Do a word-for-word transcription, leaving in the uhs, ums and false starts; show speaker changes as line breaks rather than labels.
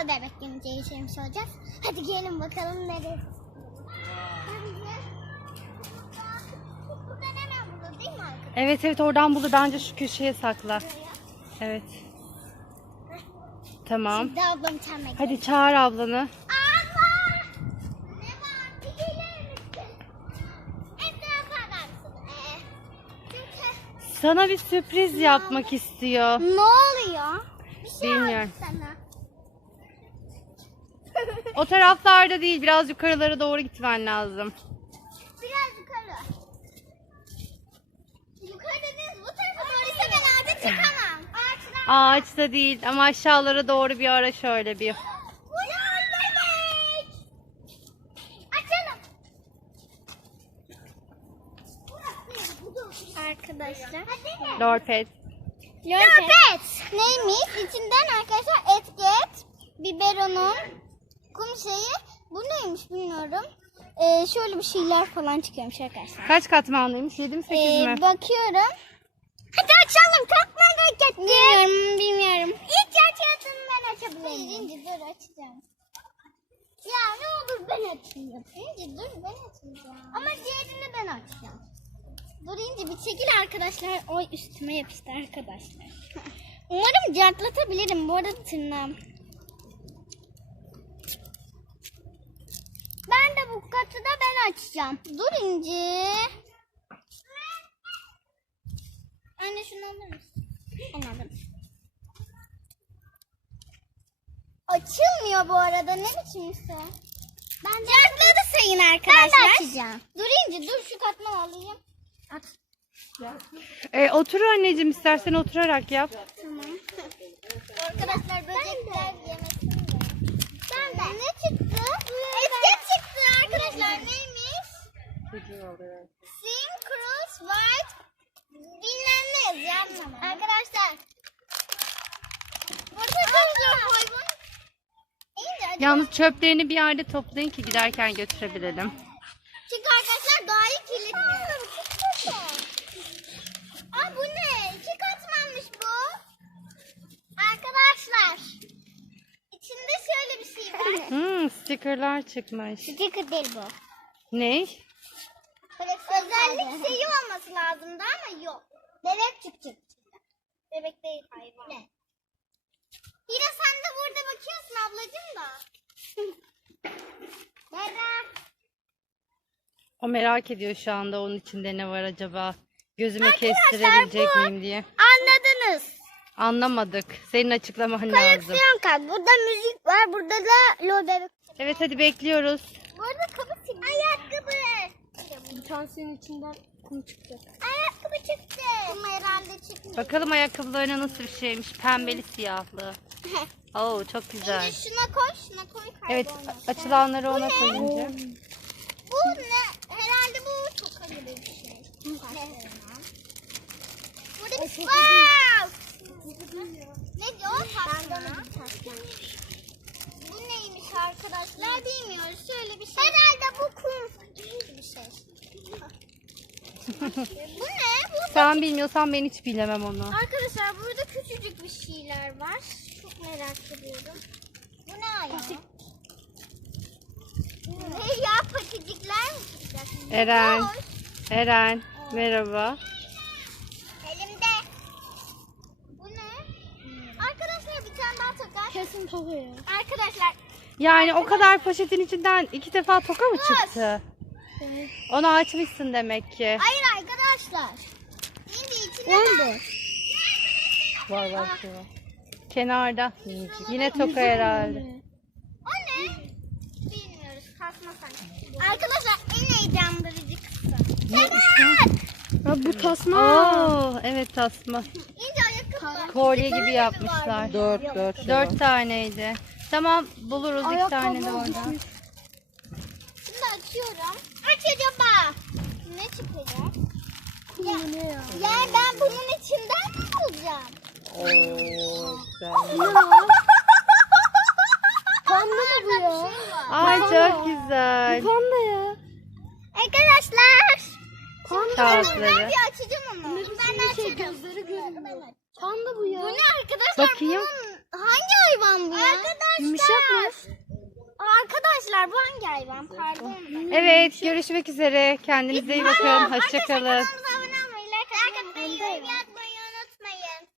lol bebek gelince yaşamış olacağız. Hadi gelin bakalım nereye. Buradan hemen bulur değil mi arkadaşlar?
Evet evet oradan bulur. Bence şu köşeye sakla. Evet. Tamam.
Şimdi ablam çağırmaya gidelim.
Hadi çağır ablanı.
Abla! Ne var? Bir gelir misin? Etrafa baksın. Ee, çünkü...
Sana bir sürpriz yapmak istiyor.
Ne oluyor? Bir şey
Bilmiyorum.
oldu sana.
O taraflarda değil. Biraz yukarılara doğru gitmen lazım.
Biraz yukarı. Yukarı dediniz bu tarafa doğru ise ben ağaca çıkamam. Ağaçlar.
Ağaçta değil ama aşağılara doğru bir ara şöyle bir.
Bu lol bebek. Açalım. Arkadaşlar.
Lorpet.
Lopet. Neymiş? İçinden arkadaşlar et get, biberonun, kum şeyi. Bu neymiş bilmiyorum. Ee, şöyle bir şeyler falan çıkıyormuş arkadaşlar.
Kaç katmanlıymış? yedi mi sekiz
Ee,
mi?
bakıyorum. Hadi açalım. Kalkma hareket. Bilmiyorum, bilmiyorum. İlk açıyordun ben açabilirim. İnci dur açacağım. Ya ne olur ben açayım. İnci dur ben açacağım. Ama diğerini ben açacağım. Dur İnci bir çekil arkadaşlar. Oy üstüme yapıştı arkadaşlar. Umarım cartlatabilirim. Bu arada tırnağım. Ben de bu katı da ben açacağım. Dur İnci. Anne şunu alır mısın? Anladım. Açılmıyor bu arada. Ne biçimse? Ben de cartladı sayın arkadaşlar. Ben de açacağım. Dur İnci dur şu katmanı alayım. At.
Ee, otur anneciğim istersen oturarak yap.
Tamam. Arkadaşlar böcekler yemesin de. Ben de. Ne çıktı? Etket çıktı arkadaşlar. Neymiş? Sim Cruise White bilmem ne yazıyor. Arkadaşlar. Burada çok hayvan.
Yalnız çöplerini bir yerde toplayın ki giderken götürebilelim.
Çünkü arkadaşlar doğayı kirletiyor. Aa bu ne? İki katmanmış bu. Arkadaşlar. İçinde şöyle bir şey var.
Hmm, stickerlar çıkmış.
Sticker değil bu.
Ne?
Özellik şeyi olması lazımdı ama yok. Bebek çıkacak. Bebek değil hayvan. Ne? Hira sen de burada bakıyorsun ablacığım da. Merak.
O merak ediyor şu anda onun içinde ne var acaba? Gözüme
Arkadaşlar,
kestirebilecek
bu-
miyim diye.
Anladınız.
Anlamadık. Senin açıklaman lazım.
Koleksiyon kart. Burada müzik var. Burada da lol bebek.
Evet hadi bekliyoruz.
Bu arada kapı çıktı. Ayakkabı. Bir tanesinin içinden kum çıktı. Ayakkabı çıktı. Kum herhalde çıkmış.
Bakalım ayakkabılarına nasıl bir şeymiş. Pembeli siyahlı. Oo çok güzel.
Şimdi şuna koy, şuna koy.
Evet
kaybolmasın.
açılanları
Bu
ona
ne?
koyunca.
Bu ne? Herhalde bu toka gibi bir şey. Burada bir wow! Ne diyor? Tasma. Bu neymiş arkadaşlar bilmiyoruz. Şöyle bir şey. Herhalde bu kum gibi bir şey. Bu ne? Bu
Sen bilmiyorsan ben hiç bilemem onu.
arkadaşlar burada küçücük bir şeyler var. Çok merak ediyorum. Bu ne ayağı? Ne ya paticikler mi çıkacak?
Eren.
Boş.
Eren merhaba.
Elimde. Bu ne? Arkadaşlar bir tane daha toka. Kesin toka ya. Arkadaşlar.
Yani o kadar poşetin içinden iki defa toka mı çıktı?
Evet.
Onu açmışsın demek ki.
Hayır arkadaşlar. Şimdi içinde var.
Var var şey var. Kenarda. Yine toka herhalde.
O ne? Bilmiyoruz. Kasma sanki. Arkadaşlar en heyecanlandırıcı kısım. Evet.
Ha, bu tasma.
Oo, evet tasma.
İnce ayakkabı.
Kolye
Bir tane
gibi
mi
yapmışlar.
vardı?
Dört,
Yok.
dört.
Dört taneydi. Tamam buluruz iki tane de oradan.
Şimdi açıyorum. Aç acaba. Ne çıkacak? Ya,
Ne ya?
yani ben bunun içinden mi bulacağım?
Oo, güzel. Panda mı bu ya?
Ay çok güzel.
Panda ya.
Arkadaşlar.
Kağıtları.
Ben bir açacağım onu. Ben de
şey,
açacağım.
gözleri görünüyor. Panda bu ya.
Bu ne arkadaşlar?
Bakayım.
Bunun hangi hayvan bu ya? Arkadaşlar.
Yumuşak
var. Bu hangi hayvan? Pardon.
Evet, görüşmek üzere. Kendinize iyi bakın. Hoşça kalın.